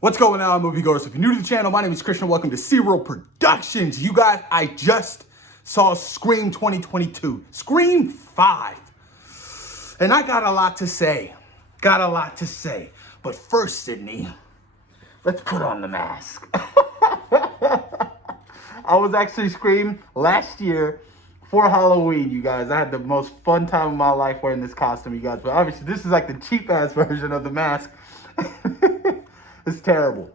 What's going on, moviegoers? If you're new to the channel, my name is Christian. Welcome to Serial Productions. You guys, I just saw Scream 2022, Scream 5. And I got a lot to say. But first, Sydney, let's put on the mask. I was actually Scream last year for Halloween, you guys. I had the most fun time of my life wearing this costume, you guys. But obviously, this is like the cheap-ass version of the mask. It's terrible.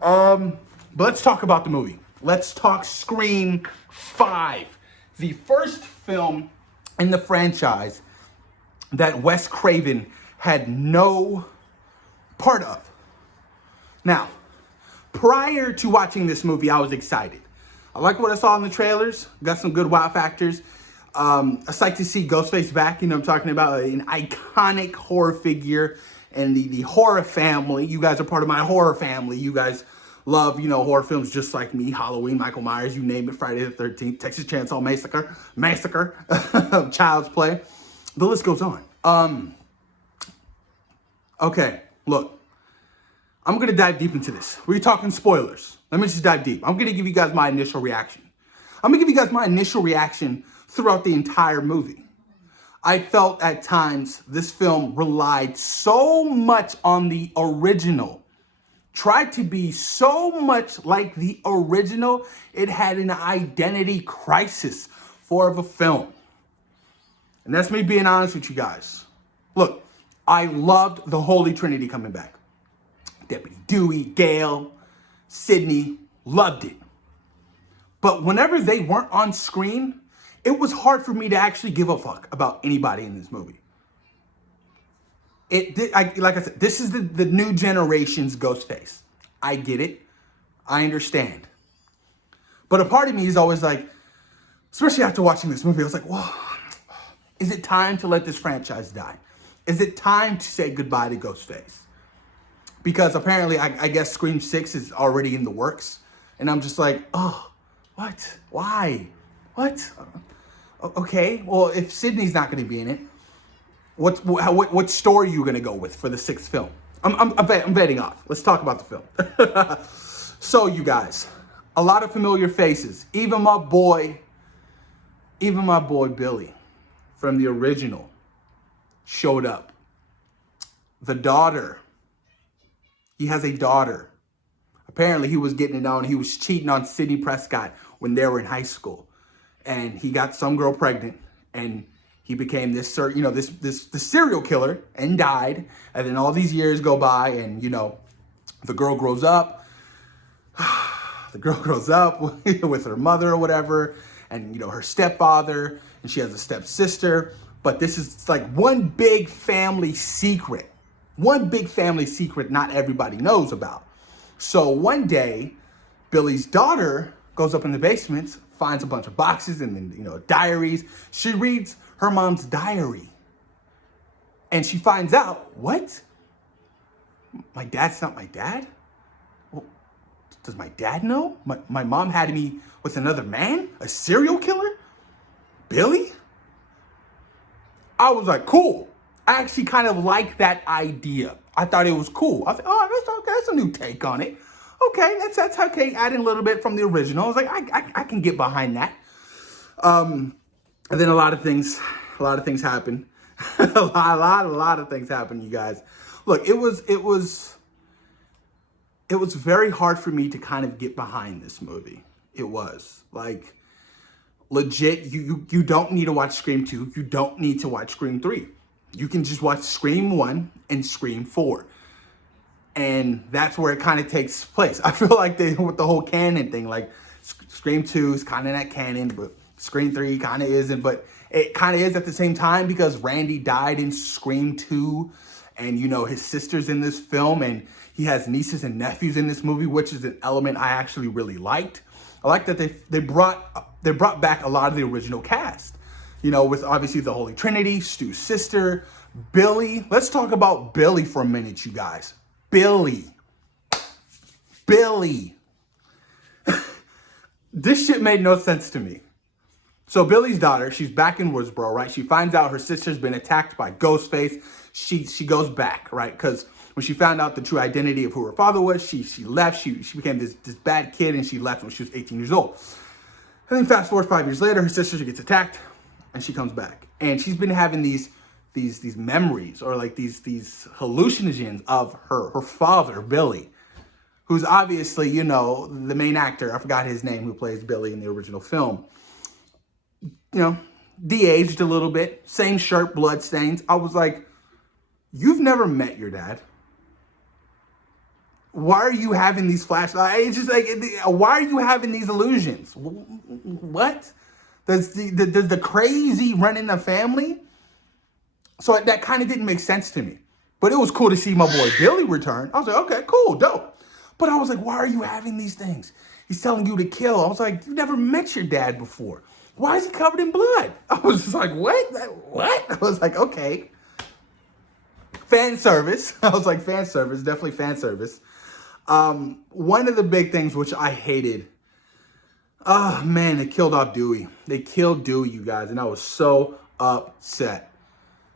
But let's talk about the movie. Let's talk Scream 5. The first film in the franchise that Wes Craven had no part of. Now, prior to watching this movie, I was excited. I like what I saw in the trailers. Got some good wow factors. I was psyched to see Ghostface back. You know what I'm talking about? An iconic horror figure and the horror family. You guys are part of my horror family. You guys love, horror films just like me. Halloween, Michael Myers, you name it. Friday the 13th, Texas Chainsaw Massacre, Child's Play. The list goes on. Okay, look. I'm going to dive deep into this. We're talking spoilers. Let me just dive deep. I'm going to give you guys my initial reaction. Throughout the entire movie. I felt at times this film relied so much on the original. Tried to be so much like the original, it had an identity crisis for the film. And that's me being honest with you guys. Look, I loved the Holy Trinity coming back. Deputy Dewey, Gale, Sidney, loved it. But whenever they weren't on screen, it was hard for me to actually give a fuck about anybody in this movie. Like I said, this is the new generation's Ghostface. I get it. I understand. But a part of me is always like, especially after watching this movie, I was like, well, is it time to let this franchise die? Is it time to say goodbye to Ghostface? Because apparently, I guess Scream 6 is already in the works. And I'm just like, oh, what? Why? What? Okay, well, if Sydney's not going to be in it, what story are you going to go with for the sixth film? I'm betting off. Let's talk about the film. So, you guys, a lot of familiar faces. Even my boy Billy from the original showed up. The daughter. He has a daughter. Apparently, he was getting it on. He was cheating on Sidney Prescott when they were in high school. And he got some girl pregnant, and he became this serial killer and died. And then all these years go by, and the girl grows up. The girl grows up with her mother or whatever, and her stepfather, and she has a stepsister. But this is like one big family secret. Not everybody knows about. So one day, Billy's daughter goes up in the basement, finds a bunch of boxes and then, diaries. She reads her mom's diary. And she finds out, what? My dad's not my dad? Well, does my dad know? My mom had me with another man? A serial killer? Billy? I was like, cool. I actually kind of like that idea. I thought it was cool. I was like, oh, that's okay. That's a new take on it. Okay, that's okay. Adding a little bit from the original. I was like, I can get behind that. And then a lot of things happen. a lot of things happen, you guys. Look, it was very hard for me to kind of get behind this movie. It was like legit. You don't need to watch Scream 2. You don't need to watch Scream 3. You can just watch Scream 1 and Scream 4. And that's where it kind of takes place. I feel like with the whole canon thing, like Scream 2 is kind of that canon, but Scream 3 kind of isn't. But it kind of is at the same time because Randy died in Scream 2. And, his sister's in this film. And he has nieces and nephews in this movie, which is an element I actually really liked. I like that they brought back a lot of the original cast. With obviously the Holy Trinity, Stu's sister, Billy. Let's talk about Billy for a minute, you guys. Billy. This shit made no sense to me. So Billy's daughter, she's back in Woodsboro, right? She finds out her sister's been attacked by Ghostface. She goes back, right? Because when she found out the true identity of who her father was, she left. She became this bad kid, and she left when she was 18 years old. And then fast forward 5 years later, her sister gets attacked, and she comes back. And she's been having these memories, or like these hallucinations of her father, Billy, who's obviously, you know, the main actor. I forgot his name, who plays Billy in the original film. You know, de-aged a little bit, same shirt, blood stains. I was like, you've never met your dad. Why are you having these flashbacks? It's just like, why are you having these illusions? What? Does the crazy run in the family? So that kind of didn't make sense to me. But it was cool to see my boy Billy return. I was like, okay, cool, dope. But I was like, why are you having these things? He's telling you to kill. I was like, you've never met your dad before. Why is he covered in blood? I was just like, what? What? I was like, okay. Fan service. I was like, fan service, definitely fan service. One of the big things which I hated, oh man, they killed off Dewey. They killed Dewey, you guys, and I was so upset.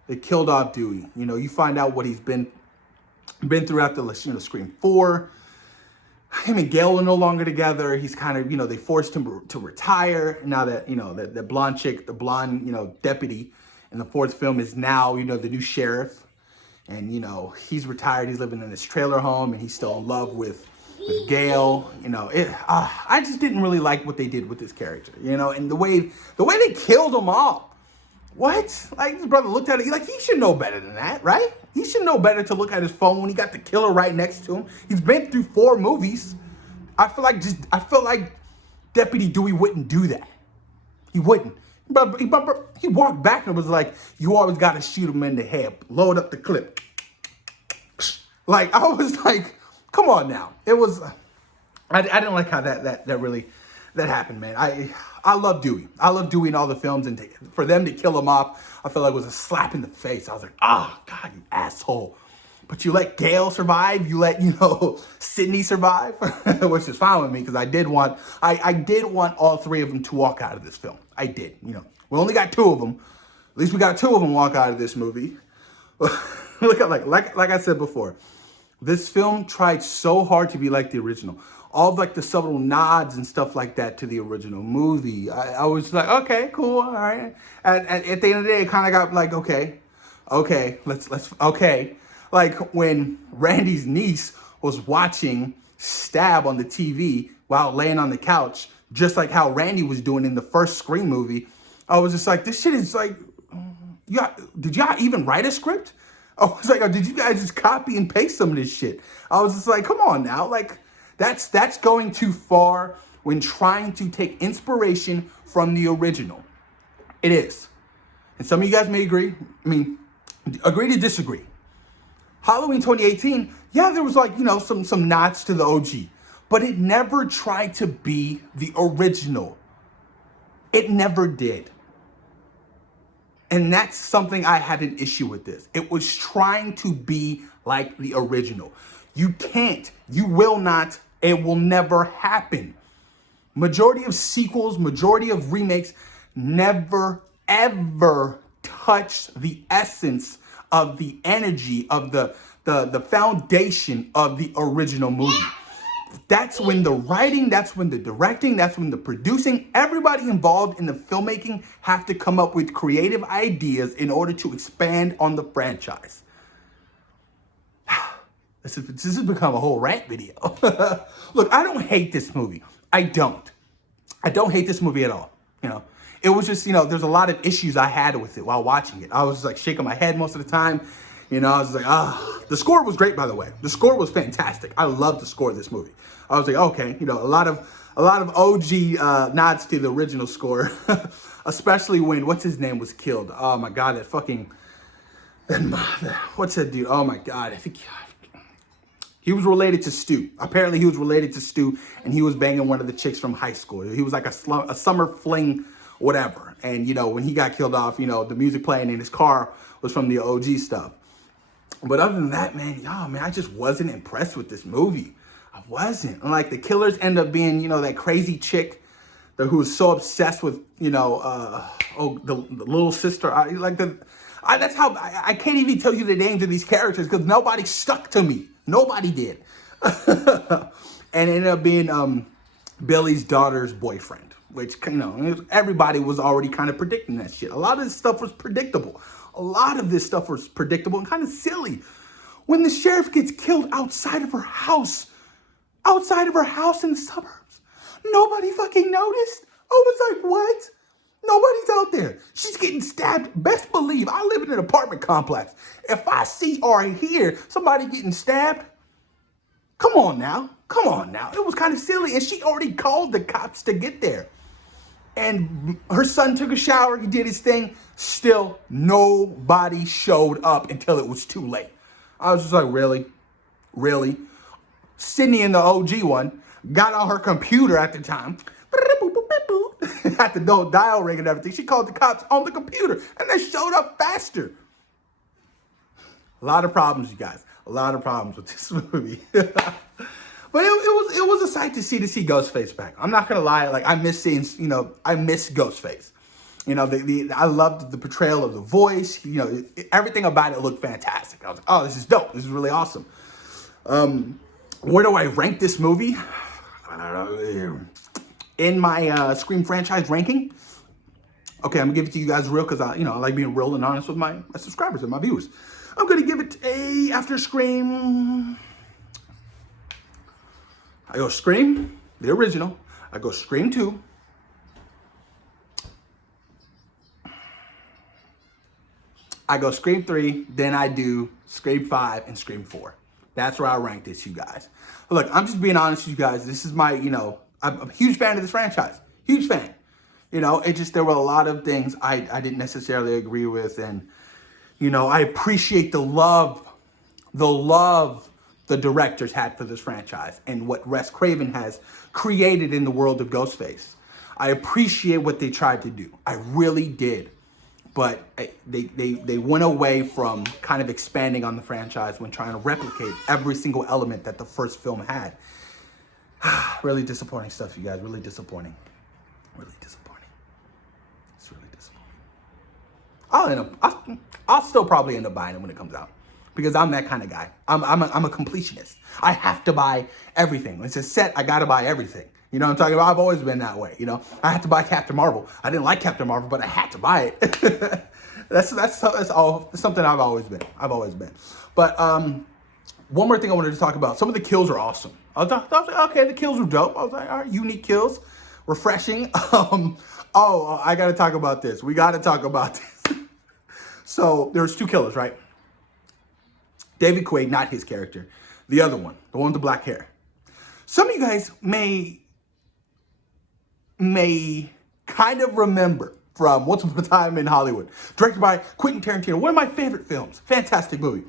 They killed off Dewey. You know, you find out what he's been through after, you know, Scream 4. Him and Gail are no longer together. He's kind of, you know, they forced him to retire. Now that, you know, the blonde chick, the blonde, you know, deputy in the 4th film is now, you know, the new sheriff. And, you know, he's retired. He's living in this trailer home, and he's still in love with Gail. You know, I just didn't really like what they did with this character, you know, and the way they killed him off. What? Like, his brother looked at it, like, he should know better than that, right? He should know better to look at his phone when he got the killer right next to him. He's been through 4 movies. I feel like Deputy Dewey wouldn't do that. He wouldn't. But he walked back and was like, you always got to shoot him in the head. Load up the clip. Like, I was like, come on now. It was, I didn't like how that really happened, man. I love Dewey. I love Dewey in all the films, and for them to kill him off, I felt like it was a slap in the face. I was like, oh, God, you asshole. But you let Gail survive. You let, you know, Sydney survive, which is fine with me, because I did want all 3 of them to walk out of this film. I did, you know. We only got 2 of them. At least we got 2 of them walk out of this movie. Look at, like I said before, this film tried so hard to be like the original. All of, like, the subtle nods and stuff like that to the original movie. I was like, okay, cool, all right. At the end of the day, it kind of got like, okay, let's okay. Like when Randy's niece was watching Stab on the TV while laying on the couch, just like how Randy was doing in the first Scream movie. I was just like, this shit is like, did y'all even write a script? I was like, oh, did you guys just copy and paste some of this shit? I was just like, come on now, like, that's going too far when trying to take inspiration from the original. It is. And some of you guys may agree. I mean, agree to disagree. Halloween 2018, yeah, there was, like, you know, some nods to the OG. But it never tried to be the original. It never did. And that's something I had an issue with this. It was trying to be like the original. You can't, you will not, it will never happen. Majority of sequels, majority of remakes never, ever touched the essence of the energy of the foundation of the original movie. That's when the writing, that's when the directing, that's when the producing, everybody involved in the filmmaking have to come up with creative ideas in order to expand on the franchise. This has become a whole rant video. Look, I don't hate this movie. I don't hate this movie at all. You know, it was just, you know, there's a lot of issues I had with it while watching it. I was like shaking my head most of the time. You know, I was like, the score was great, by the way. The score was fantastic. I love the score of this movie. I was like, okay, you know, a lot of OG nods to the original score, especially when what's his name was killed. Oh my God, what's that dude? Oh my God, I think he was related to Stu. Apparently, he was related to Stu, and he was banging one of the chicks from high school. He was like a summer fling, whatever. And you know, when he got killed off, you know, the music playing in his car was from the OG stuff. But other than that, man, I just wasn't impressed with this movie. I wasn't. And like the killers end up being, you know, that crazy chick who was so obsessed with, the little sister. That's how I can't even tell you the names of these characters because nobody stuck to me. Nobody did. And it ended up being Billy's daughter's boyfriend, which, everybody was already kind of predicting that shit. A lot of this stuff was predictable. A lot of this stuff was predictable and kind of silly. When the sheriff gets killed outside of her house in the suburbs, nobody fucking noticed. I was like, what? Nobody's out there. She's getting stabbed. Best believe I live in an apartment complex. If I see or hear somebody getting stabbed, come on now. It was kind of silly. And she already called the cops to get there. And her son took a shower. He did his thing. Still, nobody showed up until it was too late. I was just like, really? Really? Sydney in the OG one got on her computer at the time. Had the dial ring and everything. She called the cops on the computer and they showed up faster. A lot of problems, you guys. A lot of problems with this movie. But it was a sight to see Ghostface back. I'm not gonna lie, like I miss seeing, I miss Ghostface. I loved the portrayal of the voice. Everything about it looked fantastic. I was like, oh, this is dope. This is really awesome. Where do I rank this movie? In my Scream franchise ranking. Okay, I'm gonna give it to you guys real because I like being real and honest with my subscribers and my viewers. I'm gonna give it after Scream. I go Scream, the original. I go Scream 2. I go Scream 3, then I do Scream 5 and Scream 4. That's where I rank this, you guys. Look, I'm just being honest with you guys. This is my, I'm a huge fan of this franchise. Huge fan. It just, there were a lot of things I didn't necessarily agree with. And, I appreciate the love the directors had for this franchise and what Wes Craven has created in the world of Ghostface. I appreciate what they tried to do. I really did. But they went away from kind of expanding on the franchise when trying to replicate every single element that the first film had. Really disappointing stuff, you guys. Really disappointing. Really disappointing. It's really disappointing. I'll still probably end up buying it when it comes out because I'm that kind of guy. I'm a completionist. I have to buy everything. When it's a set, I gotta buy everything. You know what I'm talking about? I've always been that way. I had to buy Captain Marvel. I didn't like Captain Marvel, but I had to buy it. that's all. Something I've always been. But one more thing I wanted to talk about. Some of the kills are awesome. I was like, okay, the kills were dope. I was like, all right, unique kills, refreshing. I got to talk about this. We got to talk about this. So there's 2 killers, right? David Quaid, not his character. The other one, the one with the black hair. Some of you guys may kind of remember from Once Upon a Time in Hollywood, directed by Quentin Tarantino, one of my favorite films, fantastic movie,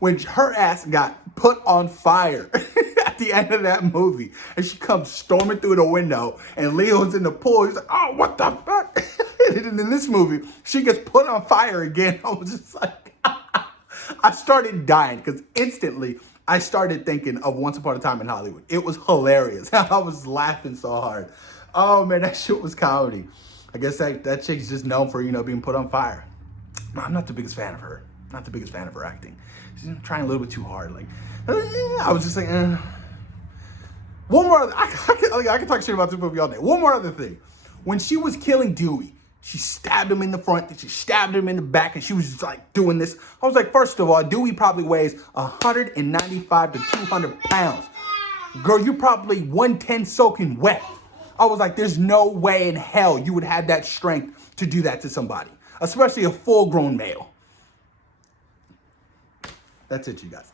when her ass got put on fire at the end of that movie, and she comes storming through the window, and Leo's in the pool, he's like, oh, what the fuck? And in this movie, she gets put on fire again. I was just like, I started dying, because instantly, I started thinking of Once Upon a Time in Hollywood. It was hilarious. I was laughing so hard. Oh man, that shit was comedy. I guess that chick's just known for, being put on fire. I'm not the biggest fan of her. Not the biggest fan of her acting. She's trying a little bit too hard. I was just like, One more, I can talk shit about this movie all day. One more other thing. When she was killing Dewey, she stabbed him in the front, then she stabbed him in the back, and she was just like doing this. I was like, first of all, Dewey probably weighs 195 to 200 pounds. Girl, you're probably 110 soaking wet. I was like, there's no way in hell you would have that strength to do that to somebody, especially a full-grown male. That's it, you guys.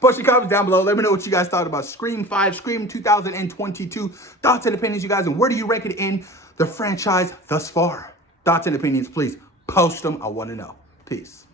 Post your comments down below. Let me know what you guys thought about Scream 5, Scream 2022. Thoughts and opinions, you guys, and where do you rank it in the franchise thus far? Thoughts and opinions, please post them. I want to know. Peace.